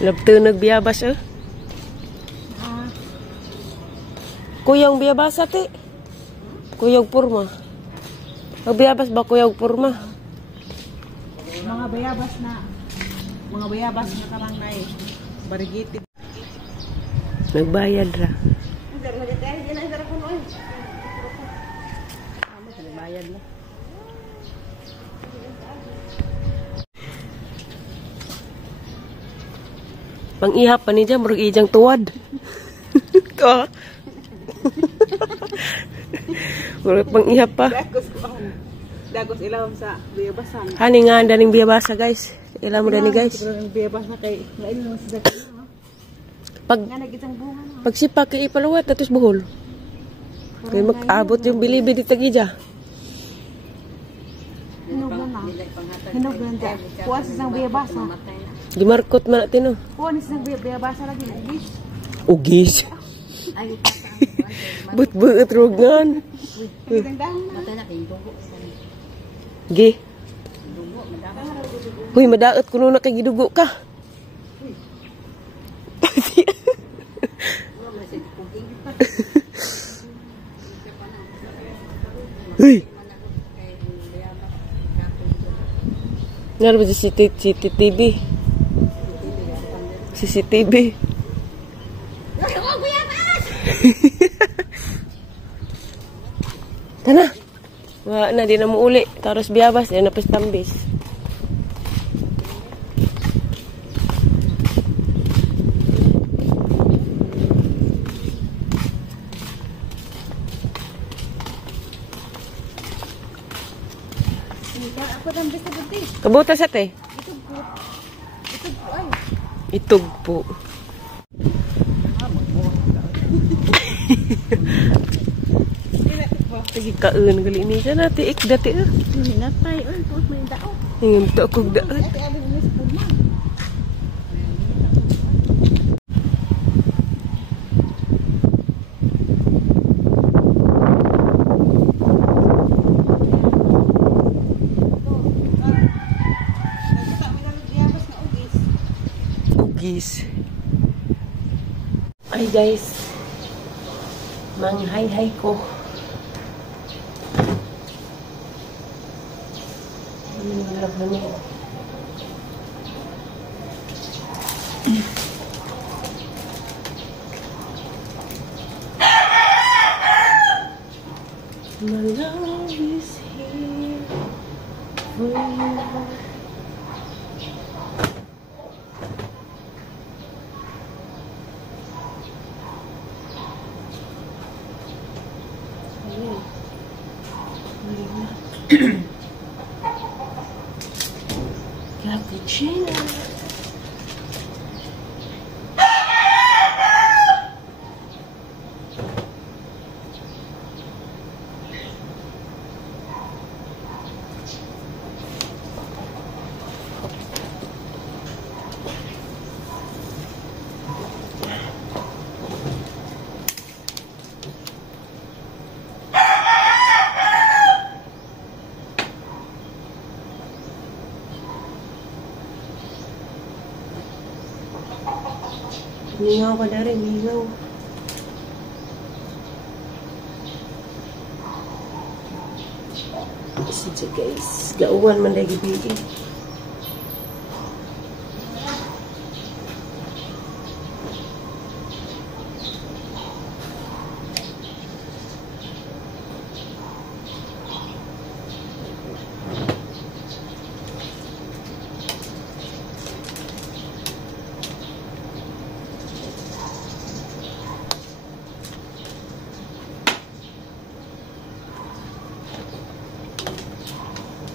Labtunog biyabas Kuyang biyabas ati. Kuyog purma. Biyabas ba kuyog purma? Mga bayabas na karang na eh. Barigiti. Nagbayad ra. Nagbayad na. Pang-ihap pa ni dyan, murag ijang tuwad. Ito murag pang-ihap pa. Dagos ilawam sa biyabasan. Hani nga daning biyabasa guys. Ilam mo dani guys. Biyabasa kay lain mo sa Pag sipak kay ipalawat tatos buhol. Kay mag-abot yung bilibi di tagija. Hinog na. Kuha sa isang biyabasa. Gimarkot man natin Kuha sa isang biyabasa lagi. Ugis. But rugan. Gi. Huy, madaot kuno na kay gidugo ka. Huy. Nara ba CCTV? CCTV. Tana. Wa na di na mo uli. Taros biyabas yan na pastambis. Kabuta sa te. Itog po. Lagi kaun gali ni sana tiik dati Natay kung may dao. Ingin to kog daot. Ugis. Ay guys. Manghay-hay ko. My love is here for you. Cappuccino. Mingaw ka na rin, mingaw. Sige guys, gauwan man lagi bigi.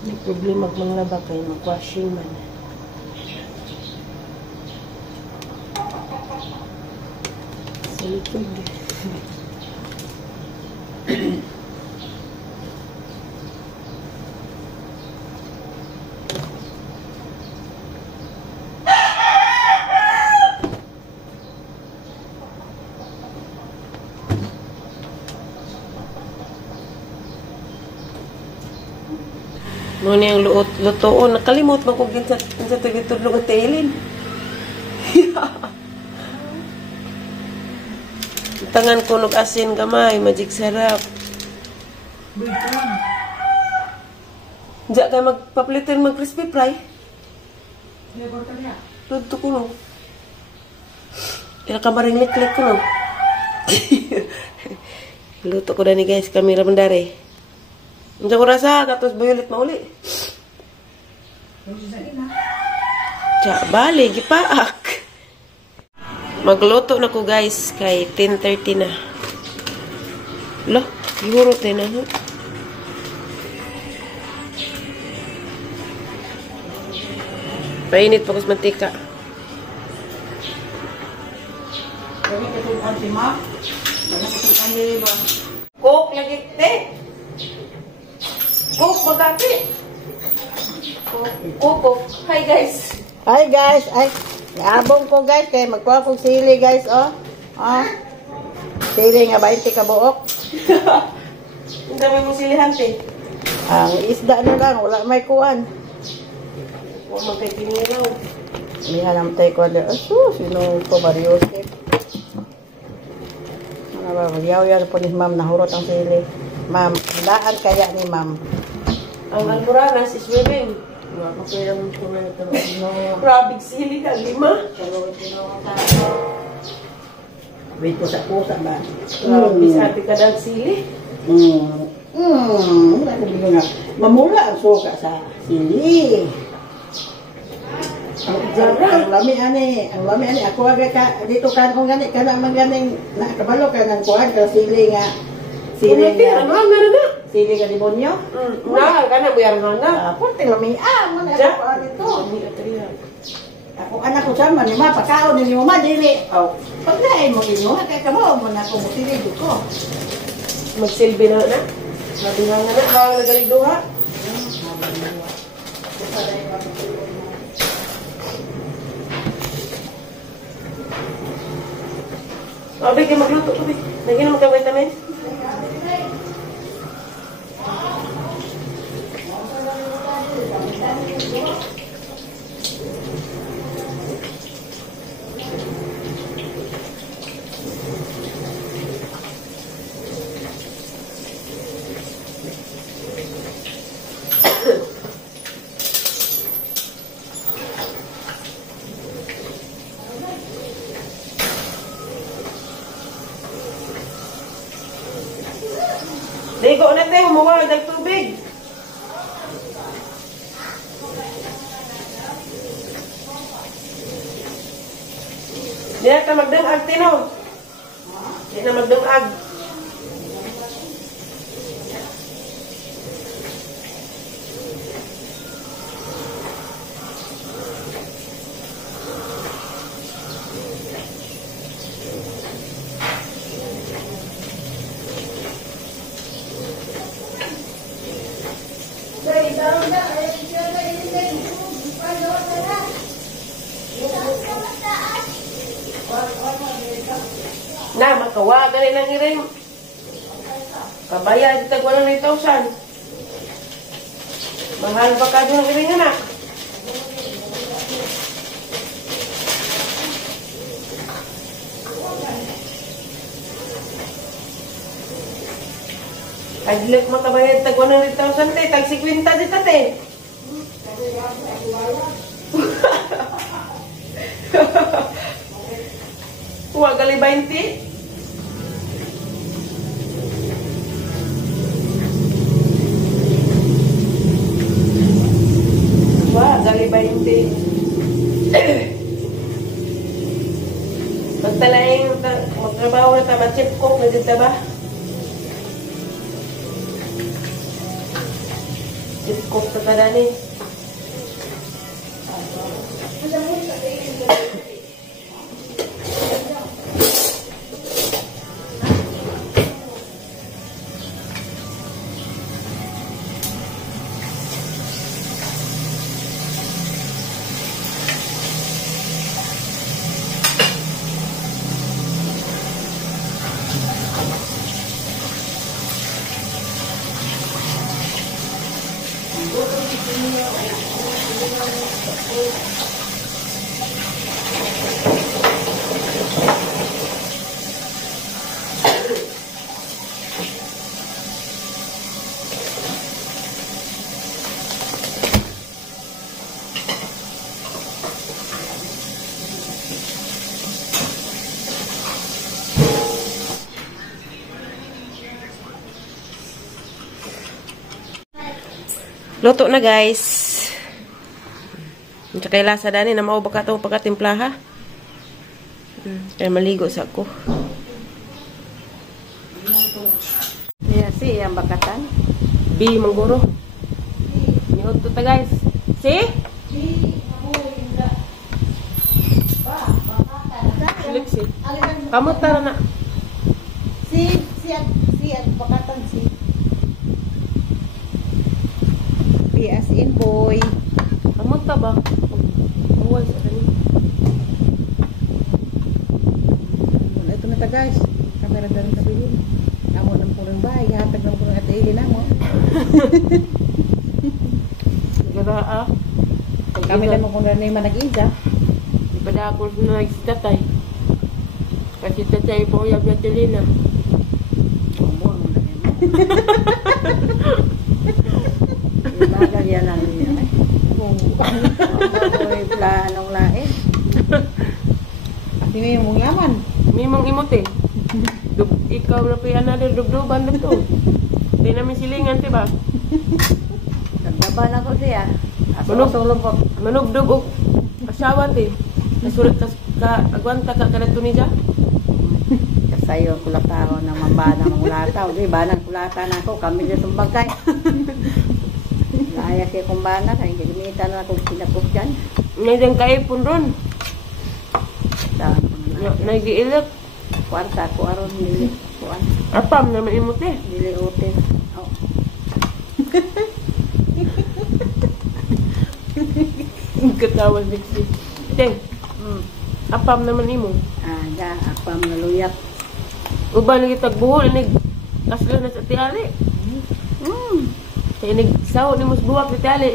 May problema mang laba kayo mag-washing man. Sa likod. Muna yung lutoon. Nakalimot man kung ginsa tagitudlo ng tailin. Tangan ko asin gamay, magic sarap. Diya kayo magpaplitin mag crispy fry. Luto ko no. Ila ka maring liklik ko no. Luto ko na ni guys, kamera mandari. Diyan ko rasa, katos violet mauli. Diya, bali, gipaak. Magluto na ko guys, kay 10:30 na. Loh, gihurot din na. Painit pa kus mantika. Cook lagi teh. Cook magati. Cook. Hi guys. Hi guys, ay naabong ko guys kay magkuha kong sili guys oh. Sili nga 20 ka buok. Ang dami mong silihan te. Ang isda na lang, wala may kuwan. Huwag magkakinilaw. Hindi hanam tayo kuwan din. Sino ko Mariosip? Ano ba, magyaw-yaw po ni ma'am, nahurot ang sili. Ma'am, daan kaya ni ma'am. Ang almoranas is swimming. Makapirang ko na ito. Grabe sili ka, 5. Wait ko sa pusa ba? Grabe sa ating kadang sili. Mamula ang suka sa sili. Ang lami ani, ako aga ka dito kan kung gani kana man ganing nakabalo ka nang kuan ka sili nga. Sili nga. Ano ang gano'n na? Sili nga demonyo? Na, ka na buyar nga na. Punti lami man ako dito. Ako anak ko sama ni ma pakaon ni mo dili. Paglain mo inyo kay kamo mo na ko mo sili ko. Magsilbi na na. Sabi nga na, bawang nagalig duha. Sabi kayo magluto ko, lagyan naman ka vitamin. Ligo na tayo, humawag ng tubig. Di na ka magdangag, Tino. Di na magdangag. Na, makawagan rin ang iring. Kabayad ito, 100,000. Mahal ba ka doon ang iring, anak? Adilip mo kabayad ito, 100,000, te. Tag 50 dito, te. Huwag gali 20. Wah, gali 20. Pagtalaing magtrabaho na tama chip cook na dito ba? Chip cook na kada ni. Luto na guys. Tsaka lasa dani na mao baka itong pagkatimpla ha. Kaya maligo sa ako. Yan si ang bakatan. B mangguro. Niot to ta guys. See? Lexi. Kamot tara na. Si bakatan si. B as in boy. Kamot ta ba? Buwan sa kanina. Ito na ta guys. Kamera darin kabilin. Amo ng purong bahay. Hatag ng purong ate ili na mo. Sigara ah. Kami na mo kung na yung manag-isa. Ipada ako na nagsitatay. Kasi tatay po yung Gatilina. Buwan mo na yan. Ibagal yan ang niya. Ako'y planong lain. Kasi may mong laman. May mong imot eh. Ikaw na pa yan na dubduban na to. Hindi namin silingan, diba? Nagdaban ako siya. Sulong po. Manubdub o asawa eh. Nasulat ka agwanta ka kanato niya. Kasayo kulataw na mambana ng kulataw. Di ba nang kulatan ako. Kami dyan tumbagkay. Laya siya kumbana. Kaya gagamitan na akong pinapos dyan. May dyan kaipon ron. Saan ko na. Nag-iilip. Kwarta ko aron nili. Kuan. Apam na maimot eh. Nili utin. Oh. Katawan Lexi. Teng. Apam naman imo. Da, apam na luyak. Uban lagi tagbuhol inig kaslo na sa tiali. Kaya inig saw ni mas buwak ni tiali.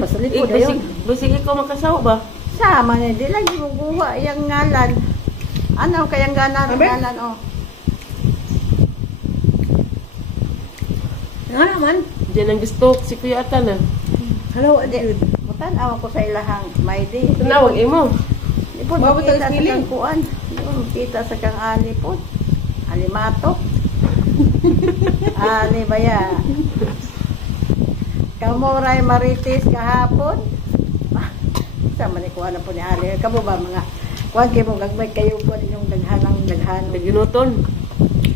Pasalit ko na yun. Basig ikaw makasaw ba? Sama niya, di lang yung buha, yung ngalan. Ano, kayang ngalan, oh. Nga naman. Diyan ang gusto si Kuya Atan ah. Hello, adi. Mutanaw ko sa ilahang may di. Tunawag imo. Ipon, makita sa kang kuan. Makita sa kang alipon. Alimato. Ali baya. Kamuray Marites kahapon. Sama ni kuan na po ni Ali. Kamu ba mga kuan kayo mong gagmay kayo po inyong daghanang. Naginuton.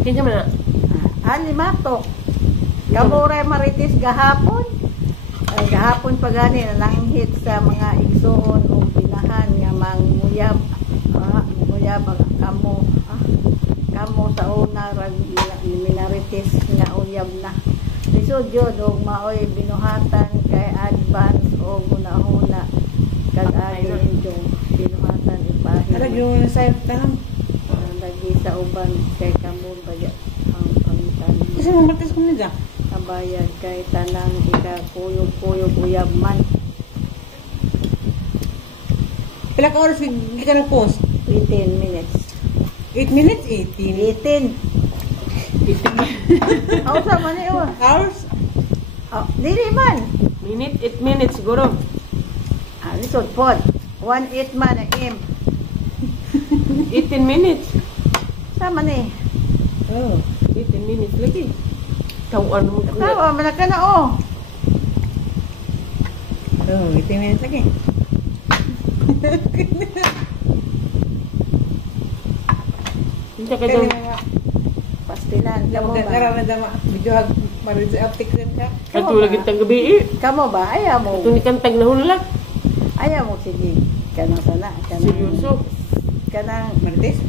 Kinsa man na? Alimato. Kamuray Marites gahapon. Gahapon pa gani nananghit sa mga igsoon o binahan nga manguyab. Manguyab kamo sa una rag minarites nga uyab na. Lisod yun og maoy binuhatan kay advance o hunahuna kag agin yung binuhatan ipahin. Alag yung nasa tanang. Lagi sa uban kay kamo ba ang pangitan. Kasi mamartas ko nila. Kabayad kay tanang ika kuyog-kuyog uyab man. Pila ka oras hindi ka nag-post? 18 minutes. 8 minutes? 18. 18. Ako sa man eh, oh. Hours? Dili man. 8 minutes siguro. Lisod po. 1-8 man na im. 18 minutes. Sama ni. Oh. 18 minutes lagi. Tawan mo ko. Tawa, malaka na oh. Oh, 18 minutes lagi. Hindi ka dyan. Pastilan. Kamu ba? Nararamdama. Medyo marid sa aptik rin ka. Ato lagi tang gabi eh. Kamu ba? Ayaw mo. Ito ni kantag na hulak. Ayaw mo sige. Kanang sana. Seryoso. Kanang Marites?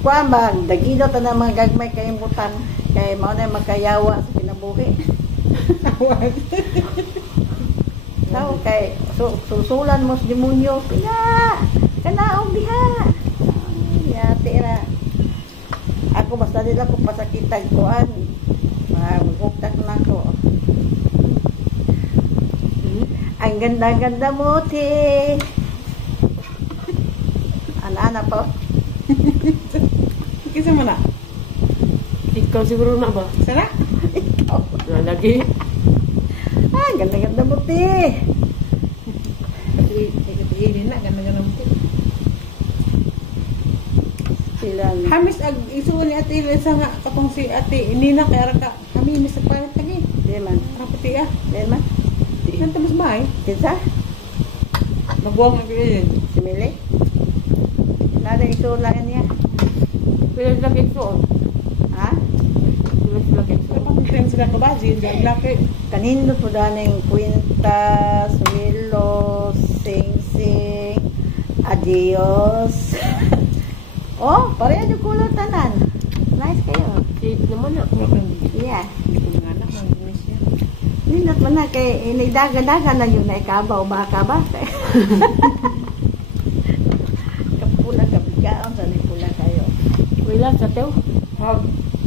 kuan ba? Dagino ta na mga gagmay kayong butan. Kay mao na magkayawa sa kinabuhi. Tawag. Tao kay susulan mo sa demonyo. Pina! Kanaong diha! Yati ra. Ako basta nila ko pasakitag kuan. Maguktak na ko. Ang ganda-ganda mo, te. Ana-ana po. Kisa mo na? Ikaw siguro na ba? Sana? Na lagi. Ah, ganda-ganda mo, te. Katigilin na. Ganda-ganda mo. Sila. Hamis ag isuon ni ate Elsa nga katong si ate Nina kaya ka kami ni sa palit lagi. Di man. Rapati ah. Di man. Nanti mas mai. Kinsa? Mabuang ang pilin. Si Mili? Nada ito lang niya. Pila sila kekso. Ha? Pila sila kekso. Kapag may sila kabazi, dahil laki. Kanino po daning Quintas, Willow, Sing Sing, Adios. Oh, pareha yung kulot tanan. Nice kayo. Shade naman na. Yeah. Hindi ko mga anak, mga ginis niya. Nindot man na kay inidaga-daga lang yung naikabaw baka ba? Kapula kabigaon sa pula kayo. Wala sa tew. Hag.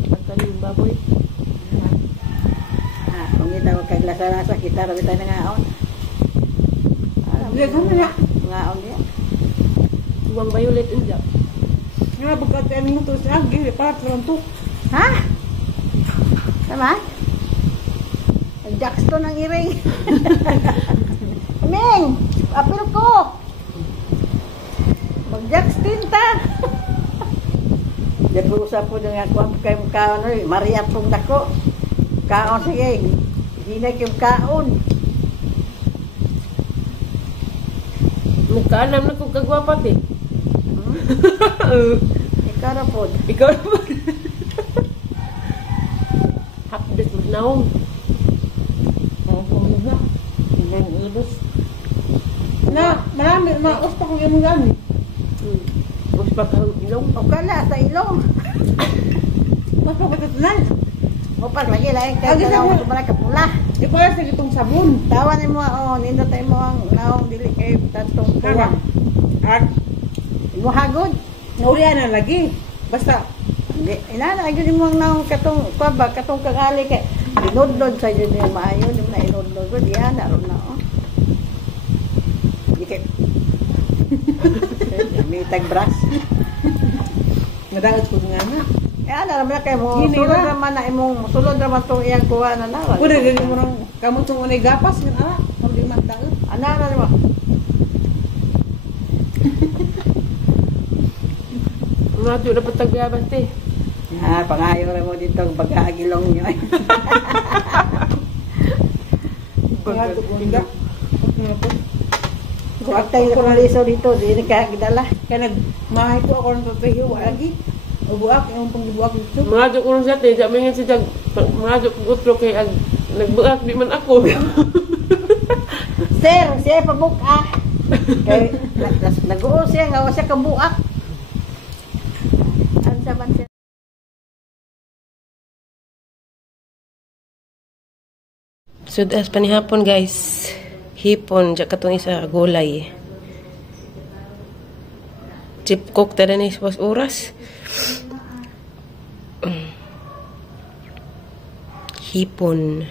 Pagkali yung baboy. Ah, kung kita wag kay lasa-lasa kita rabi tayo ngaon. Hindi, kami na. Ngaon niya. Tuwang violet inja. Nga, pagkatian mo to sa agi, para lang to. Ha? Tama? Jackson ang iring. Ming! Apil ko! Mag-jacks tinta! Diyan po usap po nga ako kay kaon. Maria pong dako. Kaon sige. Hindi na kayo kaon. Nagkaalam na kung kagwapat eh. Ikaw na po. Ikaw naman. Hapdas mas naong. Oo, kumulog na. Hanggang ilus. Na, marami, maos pa kong yung gani. Mas pagkang ilong. O kala sa ilong. Mas pagkatunan. O pag lagi lang kayo Agi, na sabi. ako pala kapula. Di ba sa itong sabon? Tawan mo nindot tayo mo ang naong dili kayo tatong Kaya, tuwang. at Mo hagod. naulian na lagi. Basta, Hindi, inana gyud mo ang naong katong kwaba katong kagali kay inudlod sa jud yung maayo di mo na inudlod ko diyan na ron na oh. Di kay may tagbras. nadaot ko nga na. Ala ra kay mo Hinira. sulod ra man na imong sulod ra man tong iyang kuha na nawa. Pwede gani mo nang kamot yung unay gapas nga ana. Kung di man daot. Ana ra mo. Mga doon dapat tagbiyabas eh. Ha, pangayo ra mo dito ang pagkaagilong nyo. Kaya tugunga. Ano po? Huwag tayo kung liso dito, di na kaya gidala. Kaya nagmahay ko ako ng tatayo. Lagi. Ubuak. Yung panggibuak dito. Mga doon kung sa atin, sabi nga siya, mga doon kung utlo kay nagbuak, di man ako. Sir, siya pabuka. Kay nag-uo siya nga wa siya kabuak. Ano sa man siya? Sudas panihapon guys. Hipon, dyan katong isa gulay. Chip cook tada ni pas oras. Hipon.